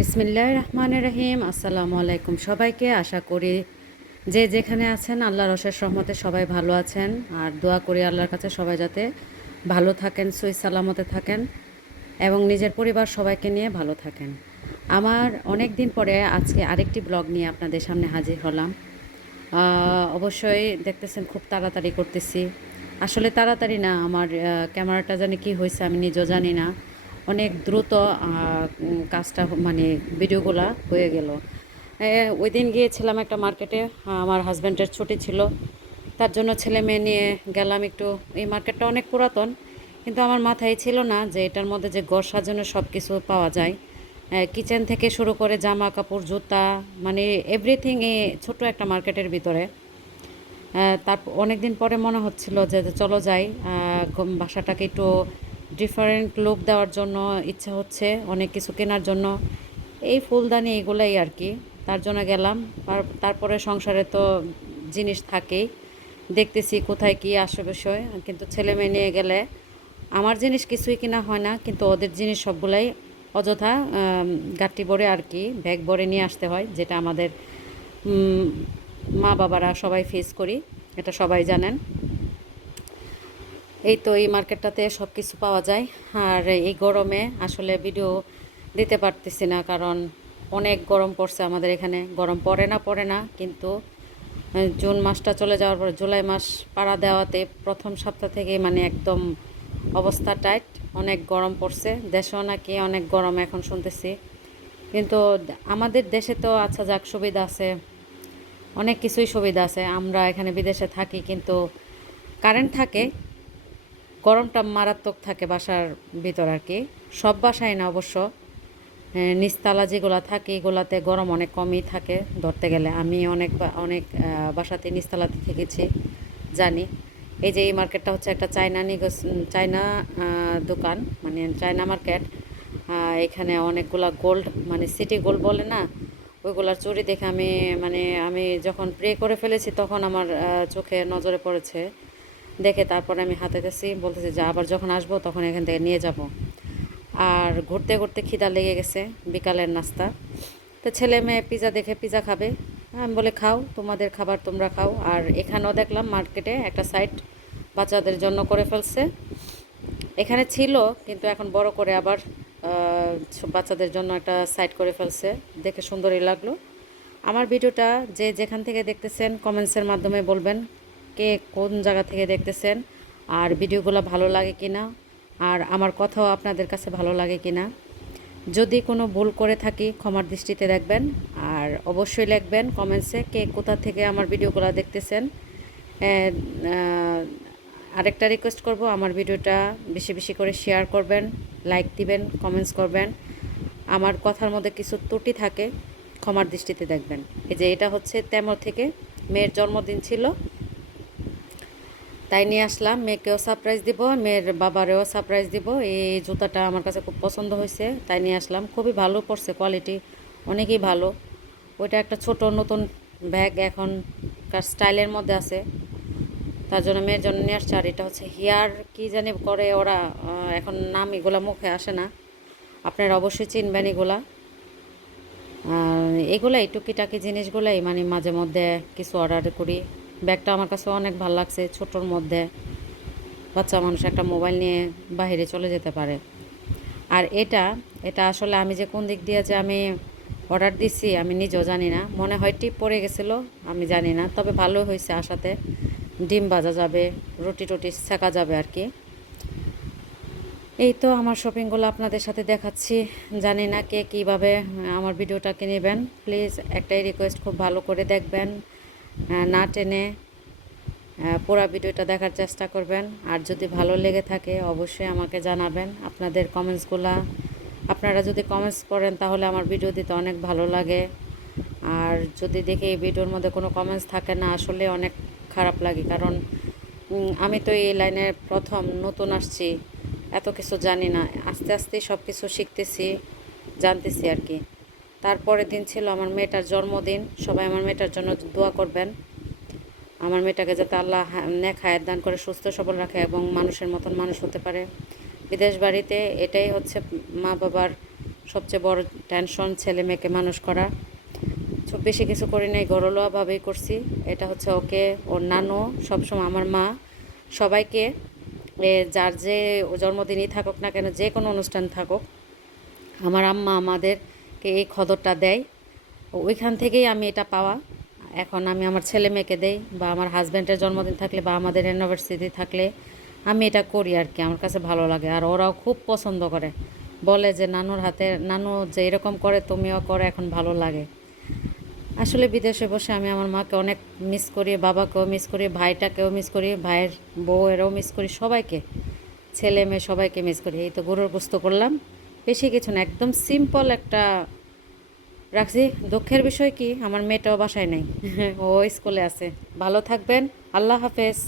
বিসমিল্লাহির রহমানির রহিম। আসসালামু আলাইকুম সবাইকে। আশা করি যে যেখানে আছেন আল্লাহর অশেষ রহমতে সবাই ভালো আছেন। আর দোয়া করি আল্লাহর কাছে সবাই যাতে ভালো থাকেন, সহি সালামতে থাকেন এবং নিজের পরিবার সবাইকে নিয়ে ভালো থাকেন। আমার অনেক দিন পরে আজকে আরেকটি ব্লগ নিয়ে আপনাদের সামনে হাজির হলাম। অবশ্যই দেখতেছেন খুব তাড়াতাড়ি করতেছি। আসলে তাড়াতাড়ি না, আমার ক্যামেরাটা জানি কি হয়েছে আমি নিজেও জানি না। অনেক দ্রুত কাজটা মানে ভিডিওগুলা হয়ে গেল। ওই দিন গিয়েছিলাম একটা মার্কেটে, আমার হাজব্যান্ডের ছুটি ছিল, তার জন্য ছেলে মেয়ে নিয়ে গেলাম একটু। এই মার্কেটটা অনেক পুরাতন, কিন্তু আমার মাথায় ছিল না যে এটার মধ্যে যে ঘর সাজানোর সব কিছু পাওয়া যায়। কিচেন থেকে শুরু করে জামা কাপড়, জুতা, মানে এভরিথিং এই ছোট একটা মার্কেটের ভিতরে। তারপর অনেক দিন পরে মনে হচ্ছিল যে চলো যাই, বাসাটাকে একটু ডিফারেন্ট লুক দেওয়ার জন্য ইচ্ছা হচ্ছে, অনেক কিছু কেনার জন্য এই ফুলদানি এগুলাই আর কি। তার জন্য গেলাম। তারপরে সংসারে তো জিনিস থাকেই, দেখতেছি কোথায় কী আসে বিষয়। কিন্তু ছেলে মেয়ে নিয়ে গেলে আমার জিনিস কিছুই কিনা হয় না, কিন্তু ওদের জিনিস সবগুলাই অযথা গাট্টি ভরে আর কি, ব্যাগ ভরে নিয়ে আসতে হয়, যেটা আমাদের মা বাবারা সবাই ফেস করি, এটা সবাই জানেন। এই তো এই মার্কেটটাতে সব কিছু পাওয়া যায়। আর এই গরমে আসলে ভিডিও দিতে পারতেছি না, কারণ অনেক গরম পড়ছে আমাদের এখানে। গরম পড়ে না কিন্তু জুন মাসটা চলে যাওয়ার পর জুলাই মাস পাড়া দেওয়াতে প্রথম সপ্তাহ থেকে মানে একদম অবস্থা টাইট, অনেক গরম পড়ছে। দেশেও নাকি অনেক গরম এখন শুনতেছি। কিন্তু আমাদের দেশে তো আচ্ছা যাক সুবিধা আছে, অনেক কিছুই সুবিধা আছে। আমরা এখানে বিদেশে থাকি কিন্তু কারেন্ট থাকে, গরমটা মারাত্মক থাকে বাসার ভিতর আর কি। সব বাসায় না অবশ্য, নিচতলা যেগুলো থাকে এগুলাতে গরম অনেক কমই থাকে ধরতে গেলে। আমি অনেক অনেক বাসাতে নিচতলাতে থেকেছি, জানি। এই যে এই মার্কেটটা হচ্ছে একটা চায়না দোকান, মানে চায়না মার্কেট। এখানে অনেকগুলা গোল্ড, মানে সিটি গোল্ড বলে না, ওইগুলার চুরি দেখে আমি যখন প্রে করে ফেলেছি তখন আমার চোখে নজরে পড়েছে। দেখে তারপরে আমি হাতে গেছি, বলতেছি যে আবার যখন আসবো তখন এখান থেকে নিয়ে যাব। আর ঘুরতে ঘুরতে খিদা লেগে গেছে, বিকালের নাস্তা। তো ছেলে মেয়ে পিজা দেখে পিজা খাবে, আমি বলে খাও, তোমাদের খাবার তোমরা খাও। আর এখানেও দেখলাম মার্কেটে একটা সাইড বাচ্চাদের জন্য করে ফেলছে। এখানে ছিল কিন্তু এখন বড় করে আবার বাচ্চাদের জন্য একটা সাইড করে ফেলছে, দেখে সুন্দরই লাগলো। আমার ভিডিওটা যে যেখান থেকে দেখতেছেন কমেন্টসের মাধ্যমে বলবেন কে কোন জায়গা থেকে দেখতেছেন, আর ভিডিওগুলো ভালো লাগে কিনা, আর আমার কথাও আপনাদের কাছে ভালো লাগে কিনা। যদি কোনো ভুল করে থাকি ক্ষমার দৃষ্টিতে দেখবেন। আর অবশ্যই লিখবেন কমেন্টসে কে কোথা থেকে আমার ভিডিওগুলো দেখতেছেন। আরেকটা রিকোয়েস্ট করব, আমার ভিডিওটা বেশি বেশি করে শেয়ার করবেন, লাইক দিবেন, কমেন্টস করবেন। আমার কথার মধ্যে কিছু ত্রুটি থাকে, ক্ষমার দৃষ্টিতে দেখবেন। এই যে এটা হচ্ছে তেমর থেকে, মেয়ের জন্মদিন ছিল তাই নিয়ে আসলাম। মেয়েকেও সারপ্রাইজ দিব, মেয়ের বাবারেও সারপ্রাইজ দিব। এই জুতাটা আমার কাছে খুব পছন্দ হয়েছে তাই নিয়ে আসলাম। খুবই ভালো পড়ছে, কোয়ালিটি অনেকই ভালো। ওইটা একটা ছোট নতুন ব্যাগ, এখনকার স্টাইলের মধ্যে আছে, তার জন্য মেয়ের জন্য নিয়ে আসছে। আর এটা হচ্ছে হেয়ার কি জানি করে ওরা, এখন নাম এগুলা মুখে আসে না, আপনারা অবশ্যই চিনবেন এগুলা। এগুলাই টুকিটাকি জিনিসগুলাই মানে মাঝে মধ্যে কিছু অর্ডার করি। ব্যাগটা আমার কাছে অনেক ভালো লাগছে, ছোটোর মধ্যে বাচ্চা মানুষ একটা মোবাইল নিয়ে বাইরে চলে যেতে পারে। আর এটা এটা আসলে আমি যে কোন দিক দিয়ে যে আমি অর্ডার দিছি আমি নিজেও জানি না, মনে হয় টিপ পড়ে গেছিলো, আমি জানি না। তবে ভালো হয়েছে, আসাতে ডিম ভাজা যাবে, রুটি টুটি সেকা যাবে আর কি। এই তো আমার শপিংগুলো আপনাদের সাথে দেখাচ্ছি। জানি না কে কীভাবে আমার ভিডিওটাকে নেবেন। প্লিজ একটাই রিকোয়েস্ট, খুব ভালো করে দেখবেন, না টেনে পুরো ভিডিওটা দেখার চেষ্টা করবেন। আর যদি ভালো লেগে থাকে অবশ্যই আমাকে জানাবেন আপনাদের কমেন্টসগুলা। আপনারা যদি কমেন্টস করেন তাহলে আমার ভিডিও দিতে অনেক ভালো লাগে। আর যদি দেখি এই ভিডিওর মধ্যে কোনো কমেন্টস থাকে না, আসলে অনেক খারাপ লাগে, কারণ আমি তো এই লাইনে প্রথম নতুন আসছি, এত কিছু জানি না। আস্তে আস্তে সব কিছু শিখতেছি, জানতেছি আর কি। তারপরের দিন ছিল আমার মেয়েটার জন্মদিন, সবাই আমার মেয়েটার জন্য দোয়া করবেন। আমার মেয়েটাকে যাতে আল্লাহ নেক হায়াত দান করে, সুস্থ সবল রাখে এবং মানুষের মতন মানুষ হতে পারে। বিদেশ বাড়িতে এটাই হচ্ছে মা বাবার সবচেয়ে বড় টেনশন ছেলে মেয়েকে মানুষ করা। বেশি কিছু করি নাই, ঘরোয়াভাবেই করছি। এটা হচ্ছে ওকে ওর নানু সবসময় আমার মা সবাইকে যার যে জন্মদিনই থাকুক না কেন, যে কোনো অনুষ্ঠান থাকুক, আমার আম্মা আমাদেরকে এই খদরটা দেয়। ওইখান থেকেই আমি এটা পাওয়া। এখন আমি আমার ছেলে মেয়েকে দেই, বা আমার হাজব্যান্ডের জন্মদিন থাকলে বা আমাদের অ্যানিভার্সারি থাকলে আমি এটা করি আর কি। আমার কাছে ভালো লাগে, আর ওরাও খুব পছন্দ করে, বলে যে নানুর হাতে, নানু যে এরকম করে তুমিও করো, এখন ভালো লাগে। আসলে বিদেশে বসে আমি আমার মাকে অনেক মিস করি, বাবাকেও মিস করি, ভাইটাকেও মিস করি, ভাইয়ের বউয়েরও মিস করি, সবাইকে, ছেলে মেয়ে সবাইকে মিস করি। এই তো গরুর গোস্ত করলাম, বেশি কিছু না, একদম সিম্পল একটা রাখছি। দুঃখের বিষয় কি, আমার মেয়েটাও বাসায় নাই ও স্কুলে আছে। ভালো থাকবেন, আল্লাহ হাফেজ।